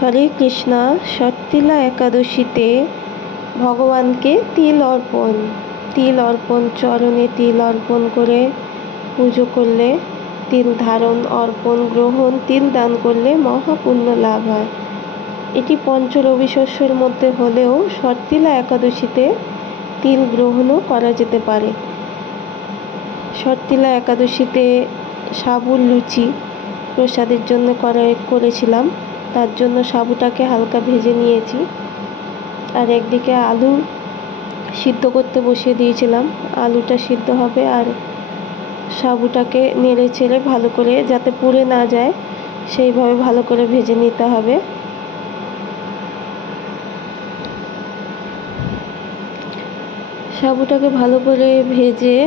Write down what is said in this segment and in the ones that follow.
হরে কৃষ্ণ ষট্টিলা একাদশীতে ভগবানকে তিল অর্পণ। তিল অর্পণ চরণে তিল অর্পণ করে পুজো করলে তিল ধারণ, অর্পণ, গ্রহণ, তিল দান করলে মহাপুণ্য লাভ হয়। এটি পঞ্চরবি শস্যের মধ্যে হলেও ষট্টিলা একাদশীতে তিল গ্রহণও করা যেতে পারে। ষট্টিলা একাদশীতে সাবুর লুচি প্রসাদের জন্য করে করেছিলাম। তার জন্য সাবুটাকে হালকা ভেজে নিয়েছি। আর একদিকে আলু সিদ্ধ করতে বসিয়ে দিয়েছিলাম। আলুটা সিদ্ধ হবে আর সাবুটাকে নেড়ে চেড়ে ভালো করে যাতে পুড়ে না যায়, সেইভাবে ভালো করে ভেজে নিতে হবে। সাবুটাকে ভালো করে ভেজে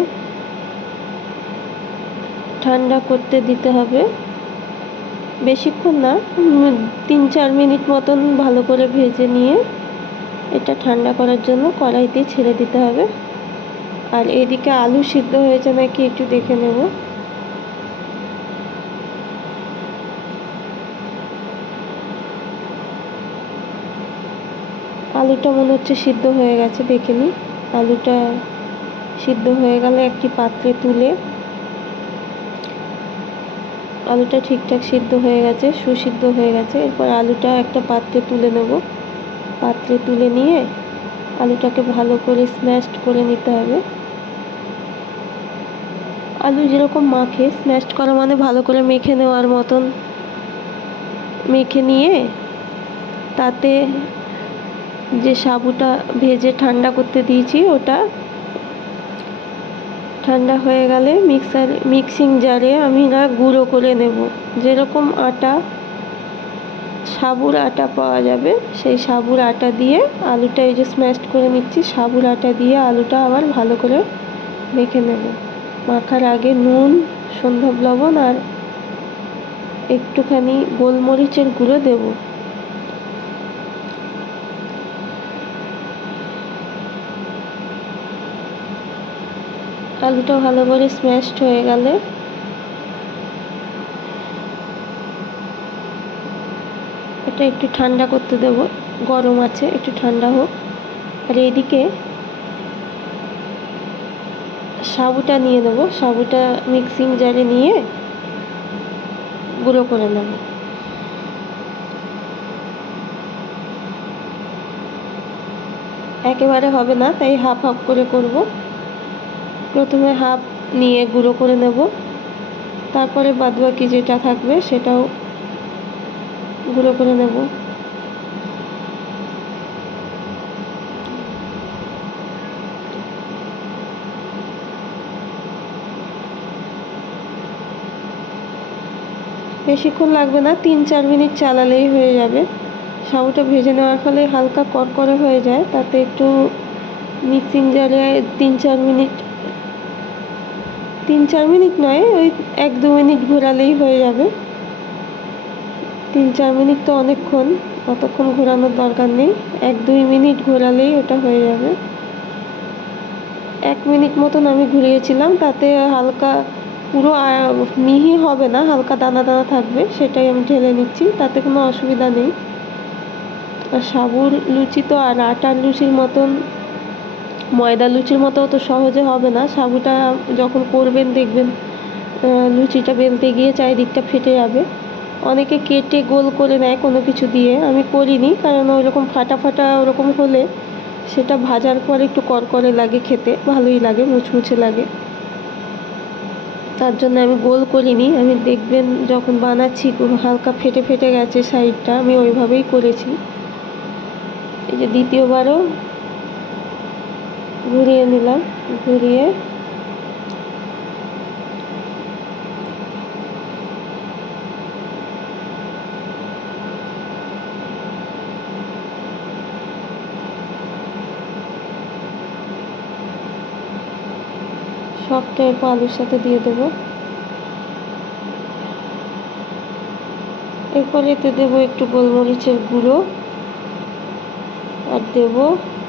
ঠান্ডা করতে দিতে হবে। বেশিক্ষণ না তিন চার মিনিট মতন ভালো করে ভেজে নিয়ে এটা ঠান্ডা করার জন্য কড়াইতে ছেড়ে দিতে হবে। আর এদিকে আলু সিদ্ধ হয়েছে নাকি একটু দেখে নেব। আলুটা মনে হচ্ছে সিদ্ধ হয়ে গেছে, দেখে নিই আলুটা সিদ্ধ হয়ে গেলে একটি পাত্রে তুলে আলুটা ঠিকঠাক সিদ্ধ হয়ে গেছে, সুসিদ্ধ হয়ে গেছে। এরপর আলুটা একটা পাত্রে তুলে নেব। পাত্রে তুলে নিয়ে আলুটাকে ভালো করে স্ম্যাশড করে নিতে হবে। আলু যেরকম মাখে স্ম্যাশড করা মানে ভালো করে মেখে নেওয়ার মতন। মেখে নিয়ে তাতে যে সাবুটা ভেজে ঠান্ডা করতে দিয়েছি, ওটা ঠান্ডা হয়ে গেলে মিক্সার মিক্সিং জারে আমি না গুঁড়ো করে নেব। যেরকম আটা, সাবুর আটা পাওয়া যাবে, সেই সাবুর আটা দিয়ে আলুটা এই যে স্ম্যাশড করে নিচ্ছি, সাবুর আটা দিয়ে আলুটা আবার ভালো করে মেখে নেব। মাখার আগে নুন সন্ধ্যব লবণ আর একটুখানি গোলমরিচের গুঁড়ো দেবো। আলুটা ভালো করে স্ম্যাশড হয়ে গেলে এটা একটু ঠান্ডা করতে দেব, গরম আছে, একটু ঠান্ডা হোক। আর এইদিকে সাবুটা নিয়ে নেব সাবুটা মিক্সিং জারে নিয়ে গুঁড়ো করে নেব। একেবারে হবে না, তাই হাফ হাফ করে করব। প্রথমে হাফ নিয়ে গুঁড়ো করে নেব। তারপরে বাদবাকি যেটা থাকবে সেটাও গুঁড়ো করে নেব। বেশিক্ষণ লাগবে না, তিন চার মিনিট চালালেই হয়ে যাবে। সাবুটা ভেজে নেওয়ার ফলে হালকা কড়কড়ে হয়ে যায়, তাতে একটু মিক্সিং জারে তিন চার মিনিট তিন, চার মিনিট নয়, ওই এক, দু মিনিট ঘোরালেই হয়ে যাবে। তিন, চার মিনিট তো অনেকক্ষণ, অতক্ষণ ঘোরানোর দরকার নেই। এক, দুই মিনিট ঘোরালেই ওটা হয়ে যাবে। এক মিনিট মতন আমি ঘুরিয়েছিলাম, তাতে হালকা পুরো মিহি হবে না, হালকা দানা দানা থাকবে, সেটাই আমি ঢেলে নিচ্ছি, তাতে কোনো অসুবিধা নেই। আর সাবুর লুচি তো, আর আটার লুচির মতন ময়দা লুচির মতো তো সহজে হবে না। সাবুটা যখন করবেন, দেখবেন লুচিটা বেলতে গিয়ে চারিদিকটা ফেটে যাবে। অনেকে কেটে গোল করে নেয় কোনো কিছু দিয়ে। আমি করিনি, কারণ ওই রকম ফাটা ফাটা ওরকম হলে সেটা ভাজার পর একটু করকরে লাগে খেতে, ভালোই লাগে, মুচমুচে লাগে। তার জন্য আমি গোল করিনি। আমি দেখবেন যখন বানাচ্ছি হালকা ফেটে ফেটে গেছে সাইডটা, আমি ওইভাবেই করেছি। এই যে দ্বিতীয়বারও ঘুরিয়ে নিলাম, ঘুরিয়ে। সবটা এরপর আলুর সাথে দিয়ে দেবো। এরপর এতে দেবো একটু গোলমরিচের গুঁড়ো। আর দেবো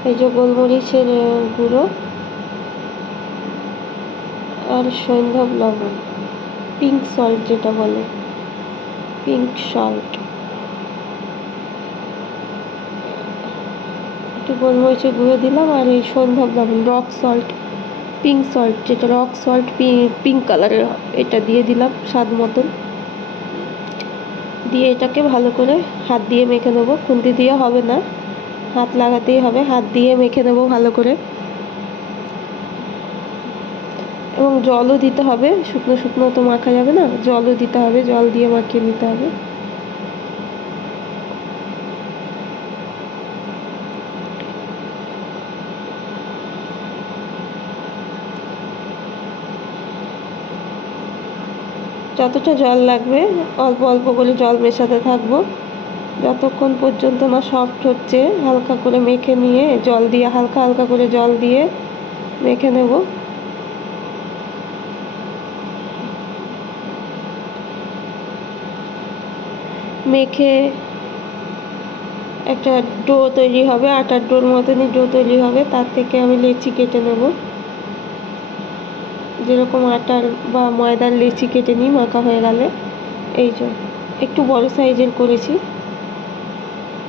এই যে গোলমরিচের গুঁড়ো আর সৈন্ধব লবণ পিঙ্ক সল্ট যেটা বলে পিঙ্ক সল্ট একটু গোলমরিচের গুঁড়ো দিলাম আর এই সন্ধ্যা লবণ রক সল্ট পিঙ্ক সল্ট যেটা রক সল্ট পিঙ্ক কালারের এটা দিয়ে দিলাম স্বাদ মতন। দিয়ে এটাকে ভালো করে হাত দিয়ে মেখে নেব, খুন্তি দিয়ে হবে না। হাত লাগাতেই হবে, হাত দিয়ে মেখে নেব ভালো করে। এবং জলও দিতে হবে, শুকনো শুকনো তো মাখা যাবে না, জলও দিতে হবে, জল দিয়ে মাখিয়ে নিতে হবে। যতটা জল লাগবে, অল্প অল্প করে জল মেশাতে থাকব। যতক্ষণ পর্যন্ত না সফট হচ্ছে, হালকা করে মেখে নিয়ে জল দিয়ে, হালকা হালকা করে জল দিয়ে মেখে নেব। মেখে একটা ডো তৈরি হবে, আটার ডোর মতনই ডো তৈরি হবে, তার থেকে আমি লেচি কেটে নেব। যেরকম আটার বা ময়দার লেচি কেটে নিই, মাখা হয়ে গেলে। এই জন্য একটু বড় সাইজের করেছি।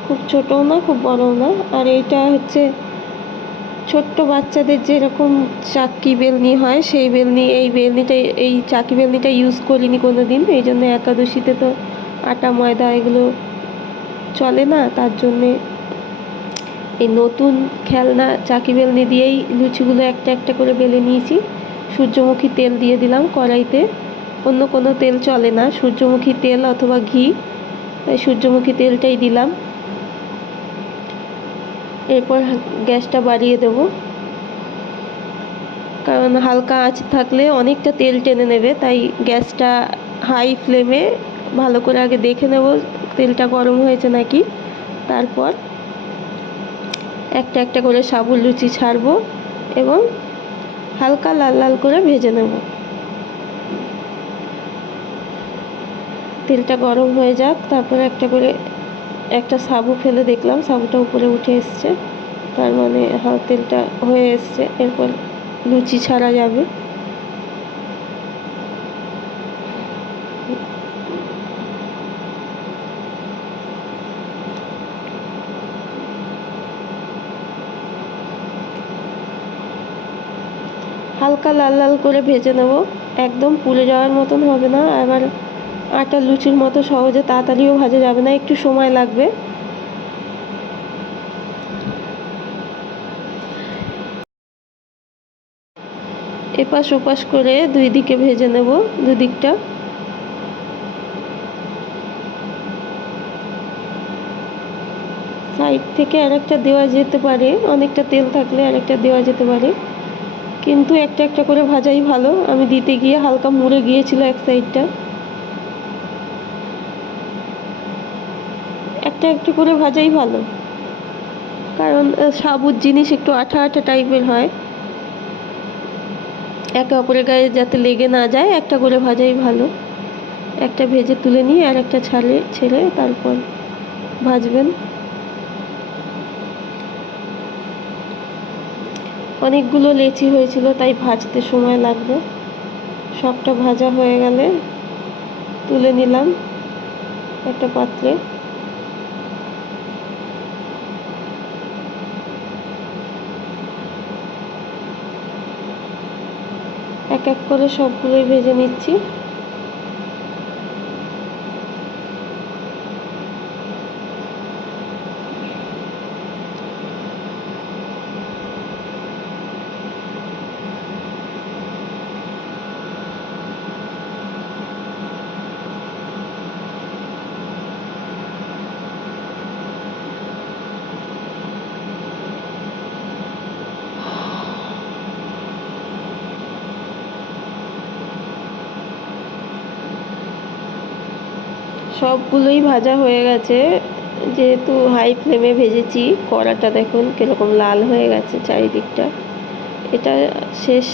খুব ছোটও না, খুব বড়ও না। আর এইটা হচ্ছে ছোট্ট বাচ্চাদের যেরকম চাকি বেলনি হয়, সেই বেলনি, এই বেলনিটা এই চাকি বেলনিটা ইউজ করিনি কোনো দিন এই জন্য একাদশীতে তো আটা, ময়দা এগুলো চলে না। তার জন্যে এই নতুন খেলনা, চাকি বেলনি দিয়েই লুচিগুলো একটা একটা করে বেলে নিয়েছি। সূর্যমুখী তেল দিয়ে দিলাম কড়াইতে। অন্য কোনো তেল চলে না। সূর্যমুখী তেল অথবা ঘি সূর্যমুখী তেলটাই দিলাম। এরপর গ্যাসটা বাড়িয়ে দেব। কারণ হালকা আঁচ থাকলে অনেকটা তেল টেনে নেবে, তাই গ্যাসটা হাই ফ্লেমে ভালো করে আগে দেখে নেব তেলটা গরম হয়েছে নাকি। তারপর একটা একটা করে সাবুর লুচি ছাড়বো এবং হালকা লাল লাল করে ভেজে নেব। তেলটা গরম হয়ে যাক, তারপরে একটা করে একটা সাবু ফেলে দেখলাম, সাবুটা উপরে উঠে এসছে। তার মানে হাত তেলটা হয়ে এসছে, এরপর লুচি ছাড়া যাবে। হালকা লাল লাল করে ভেজে নেব। একদম পুড়ে যাওয়ার মতন হবে না, আবার আটার লুচির মতো সহজে তাড়াতাড়িও ভাজা যাবে না, একটু সময় লাগবে। এপাশ ওপাশ করে দুই দিকে ভেজে নেব দুদিকটা। সাইড থেকে আরেকটা দেওয়া যেতে পারে, অনেকটা তেল থাকলে আরেকটা দেওয়া যেতে পারে। কিন্তু একটা একটা করে ভাজাই ভালো। আমি দিতে গিয়ে হালকা মুড়ে গিয়েছিল এক সাইডটা। একটা একটু করে ভাজাই ভালো। কারণ সাবুত জিনিস একটু আঠা আঠা টাইপের হয়। একে অপরের গায়ে যাতে লেগে না যায়, একটা করে ভাজাই ভালো। একটা ভেজে তুলে নিয়ে আর একটা ছাড়ে ছেড়ে তারপর ভাজবেন। অনেকগুলো লেচি হয়েছিল, তাই ভাজতে সময় লাগবে। সবটা ভাজা হয়ে গেলে তুলে নিলাম একটা পাত্রে। এক এক করে সবগুলোই ভেজে নিচ্ছি। সবগুলোই ভাজা হয়ে গেছে। যেহেতু হাই ফ্লেমে ভেজেছি, কড়াটা দেখুন কীরকম লাল হয়ে গেছে চারিদিকটা। এটা শেষ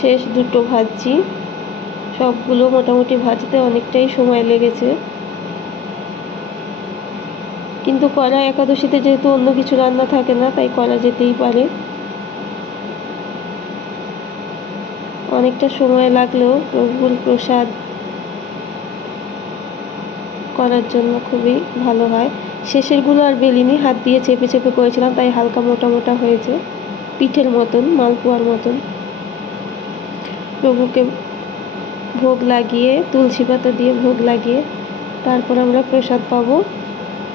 শেষ দুটো ভাজছি। সবগুলো মোটামুটি ভাজতে অনেকটাই সময় লেগেছে। কিন্তু কড়া একাদশীতে যেহেতু অন্য কিছু রান্না থাকে না, তাই করা যেতেই পারে। অনেকটা সময় লাগলেও প্রভুর প্রসাদ করার জন্য খুবই ভালো হয়। শেষেরগুলো আর বেলিনি, হাত দিয়ে চেপে চেপে করেছিলাম, তাই হালকা মোটা মোটা হয়েছে। পিঠের মতন, মালপোয়ার মতন। প্রভুকে ভোগ লাগিয়ে, তুলসী পাতা দিয়ে ভোগ লাগিয়ে, তারপর আমরা প্রসাদ পাবো।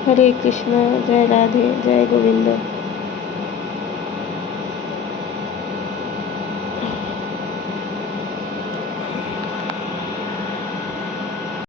হরে কৃষ্ণ, জয় রাধে, জয় গোবিন্দ।